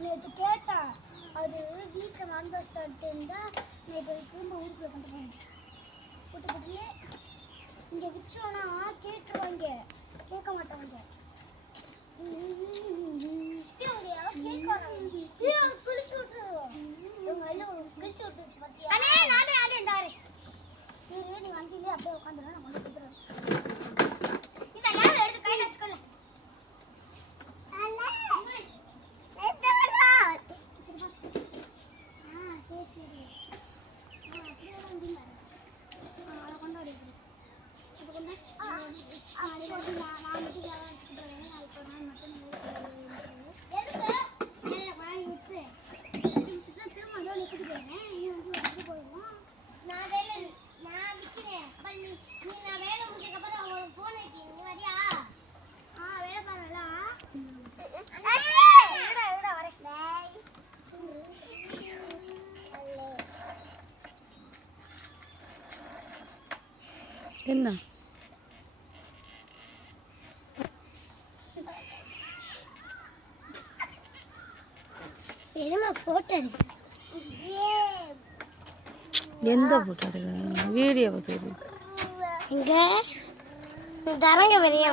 நேற்று கேட்டேன் அது வீட்டில் மறந்துட்டு இருந்தால் நேற்று திரும்ப ஊருக்குள்ள கொண்டு போனேன் கூட்டு போட்டுலே இங்கே விற்றோன்னா கேட்டுருவாங்க கேட்க மாட்டாங்க குளிச்சு விட்டுருவோம் குளிச்சு விட்டுருச்சு பார்த்தியா நீ வண்டியிலே அப்படியே உட்காந்துருவேன் நான் கொண்டு கொடுத்துருவேன் இந்த நேரம் எடுத்து கையில் வச்சுக்கல என்ன போட்டோ எந்த போட்டோ எடுக்க வீடியோ பார்த்து இங்கே தரங்க பெரிய